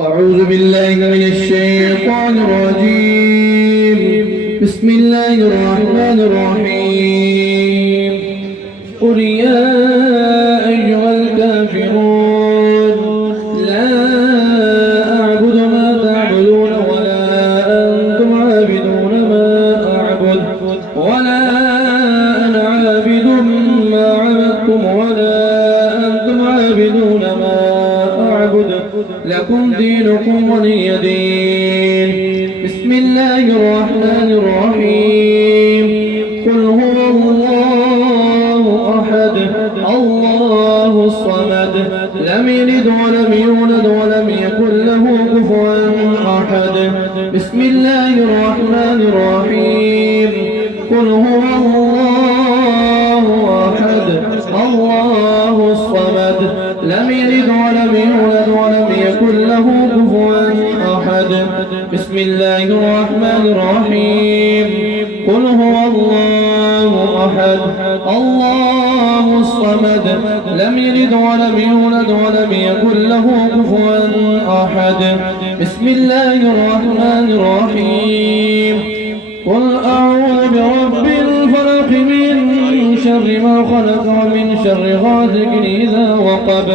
أعوذ بالله من الشيطان الرجيم. بسم الله الرحمن الرحيم. قل يا أيها الكافرون لا أعبد ما تعبدون ولا أنتم عابدون ما أعبد ولا أنا عابد ما عبدتم ولا أنتم عابدون ما أعبد لكم دينكم ولي دين. بسم الله الرحمن الرحيم. قل هو الله أحد الله الصمد لم يلد ولم يولد ولم يكن له كفوا أحد. بسم الله الرحمن الرحيم. قل هو الله أحد الله الصمد لم يلد ولم يولد ولم يكن له كفوا أحد. بسم الله الرحمن الرحيم. قل هو الله أحد الله الصمد لم يلد ولم يولد ولم يكن له كفوا أحد. بسم الله الرحمن الرحيم. قل أعوذ برب الفلق من شر ما خلق ومن شر غاسق إذا وقب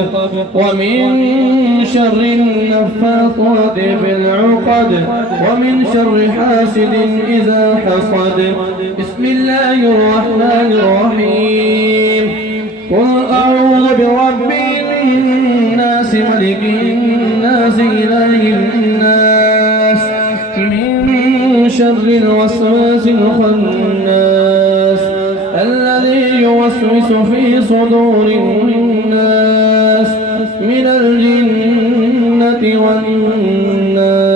ومن شر النفاثات في العقد ومن شر حاسد إذا حصد. بسم الله الرحمن الرحيم. قل أعوذ برب الناس ملك الناس إله الناس من شر الوسواس الخناس الذي يوسوس في صدور الناس من الجنة والناس.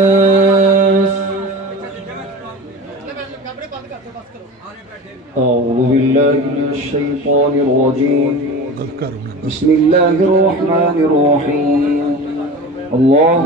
أعوذ بالله من الشيطان الرجيم. بسم الله الرحمن الرحيم. الله